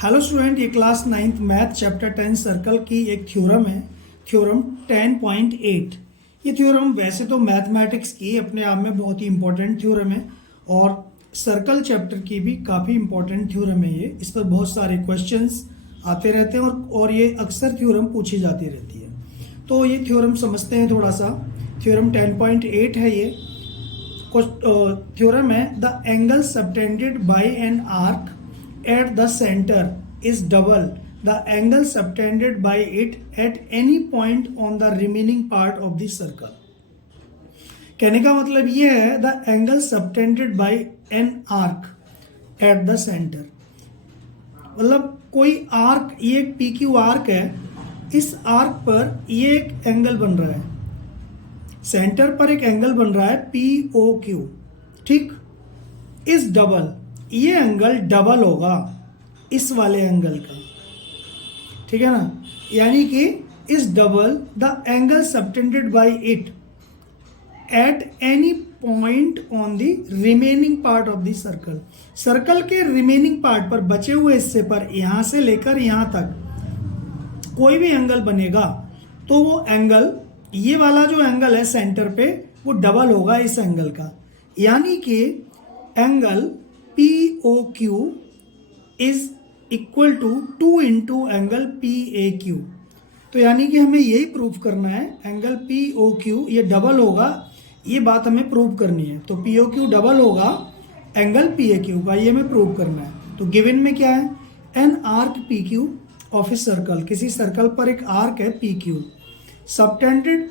Hello student, ये class 9th math chapter 10 circle की एक थ्योरम है, थ्योरम 10.8। ये थ्योरम वैसे तो मैथमेटिक्स की अपने आप में बहुत ही इंपॉर्टेंट थ्योरम है और सर्कल चैप्टर की भी काफ़ी इंपॉर्टेंट थ्योरम है। ये इस पर बहुत सारे क्वेश्चंस आते रहते हैं और ये अक्सर थ्योरम पूछी जाती रहती है। तो ये थ्योरम समझते हैं थोड़ा सा। थ्योरम 10.8 है ये। थ्योरम है the angle subtended bye an arc at the center is double the angle subtended by it at any point on the remaining part of the circle। कहने का मतलब ये है the angle subtended bye an arc eight the centre, मतलब कोई arc, ये एक P Q arc है, इस आर्क पर ये एक एंगल बन रहा है, सेंटर पर एक एंगल बन रहा है पी ओ क्यू, ठीक। इस डबल, ये एंगल डबल होगा इस वाले एंगल का, ठीक है ना। यानी कि इस double the angle subtended bye it at any point on the remaining part of the circle. Circle के रिमेनिंग पार्ट पर, बचे हुए हिस्से पर, यहां से लेकर यहां तक कोई भी एंगल बनेगा तो वो एंगल, ये वाला जो एंगल है सेंटर पे, वो डबल होगा इस एंगल का। यानी कि angle POQ is equal to 2 into angle PAQ। तो यानी कि हमें यही प्रूव करना है, एंगल POQ ये डबल होगा, ये बात हमें प्रूव करनी है। तो POQ डबल होगा एंगल PAQ का, ये हमें प्रूव करना है। तो गिवन में क्या है, an arc PQ of a circle, किसी सर्कल पर एक आर्क है PQ, सबटेंडेड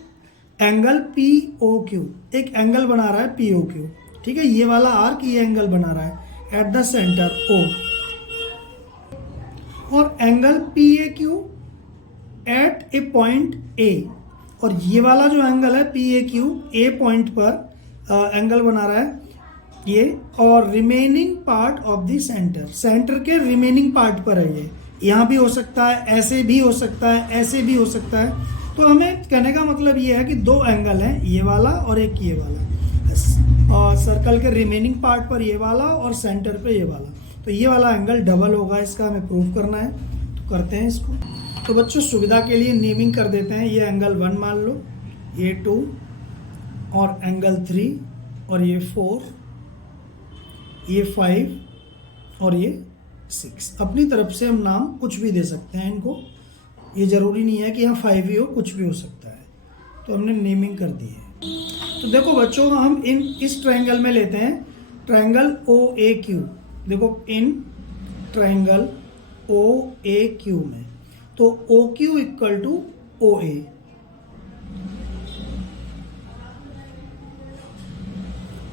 एंगल POQ, एक एंगल बना रहा है POQ, ठीक है। ये वाला आर्क ये एंगल बना रहा है एट द सेंटर O, और angle PAQ at a point A, और ये वाला जो एंगल है PAQ A पॉइंट पर एंगल बना रहा है ये, और remaining part of the centre, centre के रिमेनिंग पार्ट पर है ये। यहाँ भी हो सकता है, ऐसे भी हो सकता है, ऐसे भी हो सकता है। तो हमें कहने का मतलब ये है कि दो एंगल हैं, ये वाला और एक ये वाला, और सर्कल के रिमेनिंग पार्ट पर ये वाला और सेंटर पे ये वाला। तो ये वाला एंगल डबल होगा, इसका हमें प्रूव करना है। तो करते हैं इसको। तो बच्चों सुविधा के लिए नेमिंग कर देते हैं। ये एंगल 1 मान लो, ये 2, और एंगल 3, और ये 4, ये 5, और ये 6। अपनी तरफ से हम नाम कुछ भी दे सकते हैं इनको, ये ज़रूरी नहीं है कि यहाँ 5 ही हो, कुछ भी हो सकता है। तो हमने नेमिंग कर दी है। तो देखो बच्चों, हम इस ट्रायंगल में लेते हैं ट्रायंगल OAQ। देखो इन ट्रायंगल OAQ में, तो OQ equal to OA,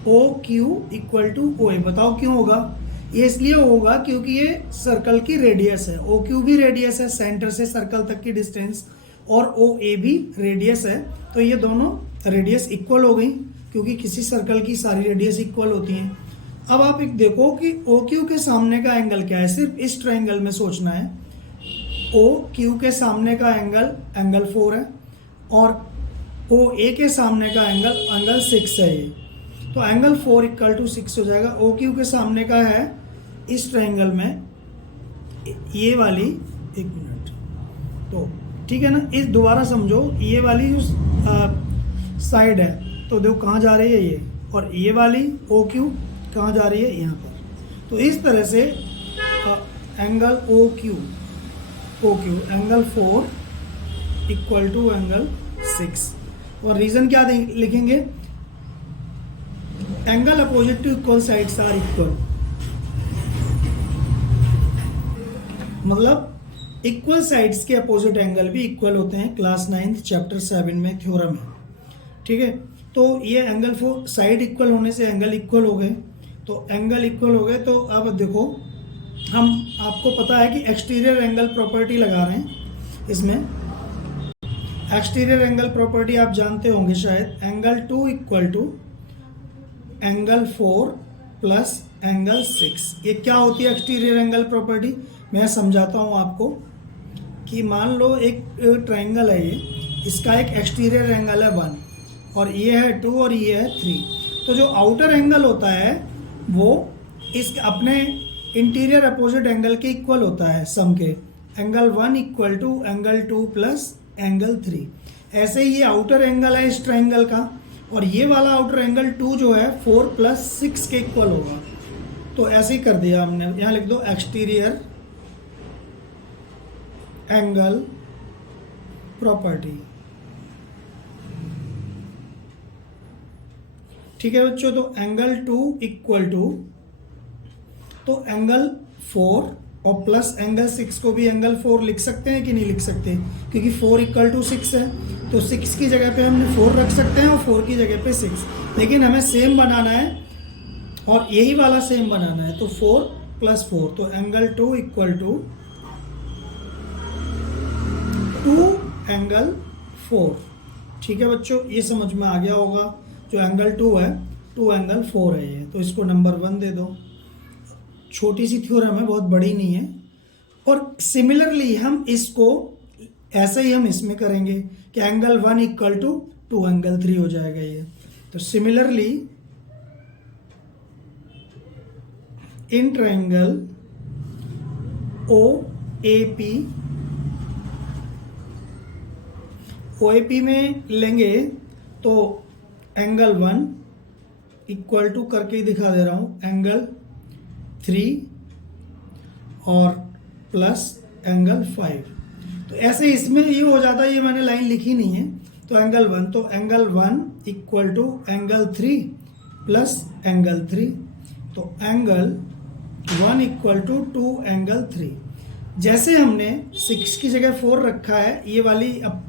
OQ equal to OA। बताओ क्यों होगा? ये इसलिए होगा क्योंकि ये सर्कल की रेडियस है, OQ भी रेडियस है, सेंटर से सर्कल तक की डिस्टेंस, और OA भी रेडियस है। तो ये दोनों रेडियस इक्वल हो गई, क्योंकि किसी सर्कल की सारी रेडियस इक्वल होती हैं। अब आप एक देखो कि OQ के सामने का एंगल क्या है, सिर्फ इस ट्रायंगल में सोचना है। OQ के सामने का एंगल 4 है, और OA के सामने का एंगल 6 है ये। तो एंगल 4 इक्वल टू 6 हो जाएगा। OQ के सामने का है इस ट्रायंगल में ये वाली, एक मिनट, तो ठीक है ना। इस दोबारा समझो, ये वाली जो साइड है, तो देखो कहाँ जा रही है ये, और ये वाली OQ कहाँ जा रही है, यहाँ पर। तो इस तरह से angle OQ angle 4 equal to angle 6। और रीजन क्या लिखेंगे, angle opposite to equal sides are equal, मतलब इक्वल साइड्स के अपोजिट एंगल भी इक्वल होते हैं। क्लास 9th चैप्टर 7 में थ्योरम है, ठीक है। तो ये एंगल 4 साइड इक्वल होने से एंगल इक्वल हो गए। तो एंगल इक्वल हो गए, तो अब देखो, हम, आपको पता है कि एक्सटीरियर एंगल प्रॉपर्टी लगा रहे हैं इसमें। एक्सटीरियर एंगल प्रॉपर्टी आप जानते होंगे शायद, angle 2 equal to angle 4 plus angle 6। ये क्या होती है एक्सटीरियर एंगल प्रॉपर्टी? मैं समझाता हूँ आपको कि मान लो एक ट्रायंगल है ये, इसका एक एक्सटीरियर एंगल है 1, और ये है 2, और ये है 3। तो जो आउटर एंगल होता है वो इस अपने इंटीरियर अपोजिट एंगल के इक्वल होता है सम के, angle 1 equal to angle 2 plus angle 3। ऐसे ही ये आउटर एंगल है इस ट्राइंगल का, और ये वाला आउटर एंगल 2 जो है 4 प्लस 6 के इक्वल होगा। तो ऐसे ही कर दिया हमने, यहाँ लिख दो एक्सटीरियर एंगल प्रॉपर्टी। ठीक है बच्चों, तो एंगल 2 इक्वल टू, तो एंगल 4 और प्लस एंगल 6 को भी एंगल 4 लिख सकते हैं कि नहीं लिख सकते, क्योंकि 4 इक्वल टू 6 है, तो 6 की जगह पे हमने 4 रख सकते हैं और 4 की जगह पे 6, लेकिन हमें सेम बनाना है और यही वाला सेम बनाना है, तो 4 प्लस 4, तो एंगल 2 इक्वल टू 2 एंगल 4। ठीक है बच्चों, ये समझ में आ गया होगा। जो एंगल 2 है 2 एंगल 4 है ये, तो इसको नंबर 1 दे दो। छोटी सी थ्योरम है, बहुत बड़ी नहीं है। और सिमिलरली हम इसको ऐसे ही हम इसमें करेंगे कि एंगल 1 इक्वल टू 2 एंगल 3 हो जाएगा ये। तो सिमिलरली इन ट्राइंगल OAP में लेंगे तो एंगल 1 इक्वल टू करके ही दिखा दे रहा हूँ एंगल 3 और प्लस एंगल 5। तो ऐसे इसमें ये हो जाता है, ये मैंने लाइन लिखी नहीं है। तो एंगल 1, तो angle 1 equal to angle 3 plus angle 3, तो एंगल 1 इक्वल टू 2 एंगल 3। जैसे हमने 6 की जगह 4 रखा है, ये वाली अब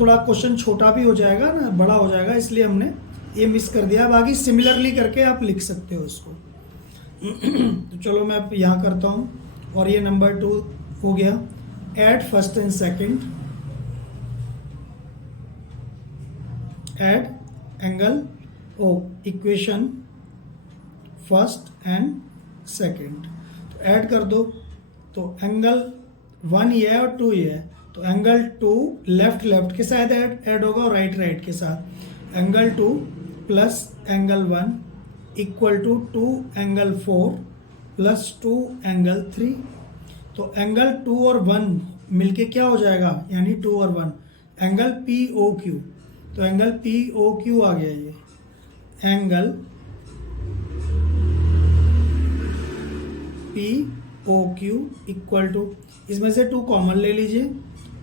थोड़ा क्वेश्चन छोटा भी हो जाएगा ना, बड़ा हो जाएगा, इसलिए हमने ये मिस कर दिया। बाकी सिमिलरली करके आप लिख सकते हो इसको। तो चलो मैं अब यहाँ करता हूँ, और ये नंबर 2 हो गया। Add first and second, add angle equation first and second, तो ऐड कर दो। तो एंगल 1 ये है और 2 ये है, तो एंगल 2 लेफ्ट के साथ ऐड होगा और राइट के साथ। Angle 2 plus angle 1 equal to 2 angle 4 plus 2 angle 3। तो एंगल 2 और 1 मिलके क्या हो जाएगा, यानी 2 और 1 एंगल POQ। तो एंगल POQ आ गया ये, एंगल POQ इक्वल टू, इसमें से 2 कॉमन ले लीजिए,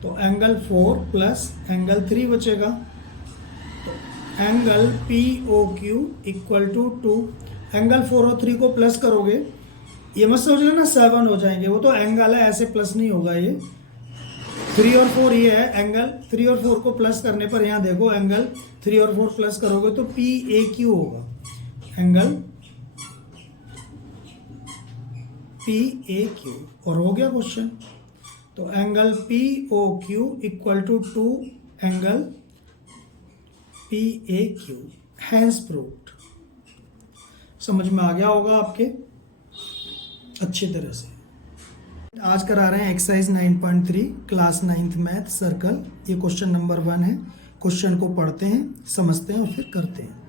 तो एंगल 4 प्लस एंगल 3 बचेगा। तो angle POQ equal to 2, angle 4 और 3 को प्लस करोगे, ये मत समझ लेना 7 हो जाएंगे, वो तो एंगल है, ऐसे प्लस नहीं होगा। ये 3 और 4 ये है, एंगल 3 और 4 को प्लस करने पर यहाँ देखो एंगल 3 और 4 प्लस करोगे तो PAQ होगा, एंगल PAQ, और हो गया क्वेश्चन। तो angle POQ equal to 2 angle PAQ, hence proved. समझ में आ गया होगा आपके अच्छी तरह से। आज करा रहे हैं exercise 9.3 class 9th math circle. ये क्वेश्चन नंबर 1 है। क्वेश्चन को पढ़ते हैं, समझते हैं और फिर करते हैं।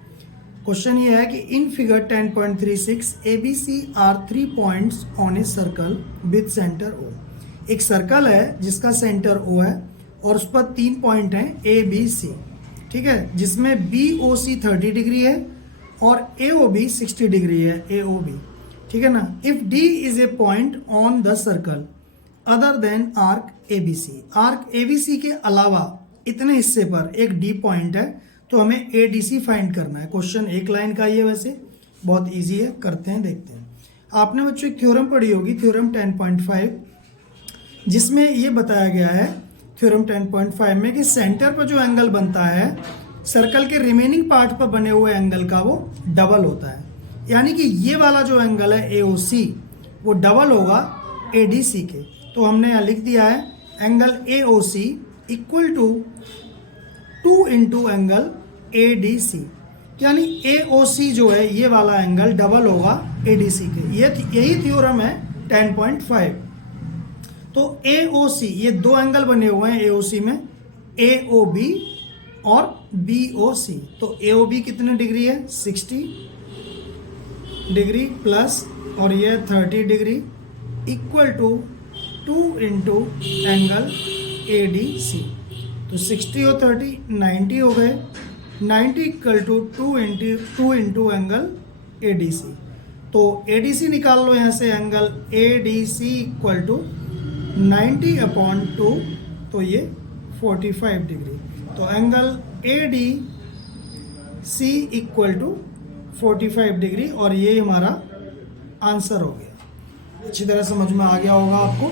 क्वेश्चन ये है कि in figure 10.36 ABC are 3 points on a circle with centre O। एक सर्कल है जिसका सेंटर O है और उस पर 3 पॉइंट हैं ABC, ठीक है, जिसमें BOC 30 डिग्री है और AOB 60 डिग्री है, AOB, ठीक है ना। If D is a point on the circle other than arc ABC, arc ABC के अलावा इतने हिस्से पर एक D पॉइंट है, तो हमें ADC फाइंड करना है। क्वेश्चन एक लाइन का ही है, वैसे बहुत इजी है, करते हैं, देखते हैं। आपने बच्चों एक थ्योरम पढ़ी होगी, थ्योरम 10.5, जिसमें ये बताया गया है थ्योरम 10.5 में कि सेंटर पर जो एंगल बनता है सर्कल के रिमेनिंग पार्ट पर बने हुए एंगल का वो डबल होता है। यानी कि ये वाला जो एंगल है AOC वो डबल होगा ADC के। तो हमने यहाँ लिख दिया है angle AOC equal to 2 into angle ADC, यानी AOC जो है ये वाला एंगल डबल होगा ADC के। यही थ्योरम है 10.5। तो AOC, ये 2 एंगल बने हुए हैं AOC में, AOB और BOC। तो AOB कितने डिग्री है, 60 डिग्री प्लस, और ये 30 degree equal to 2 into angle A D C. तो 60 और 30 90 हो गए, 90 equal to 2 into angle A D C. तो ए डी सी निकाल लो यहाँ से, angle A D C equal to 90/2, तो ये 45 डिग्री। तो angle A D C equal to 45 degree, और ये हमारा आंसर हो गया। अच्छी तरह समझ में आ गया होगा आपको।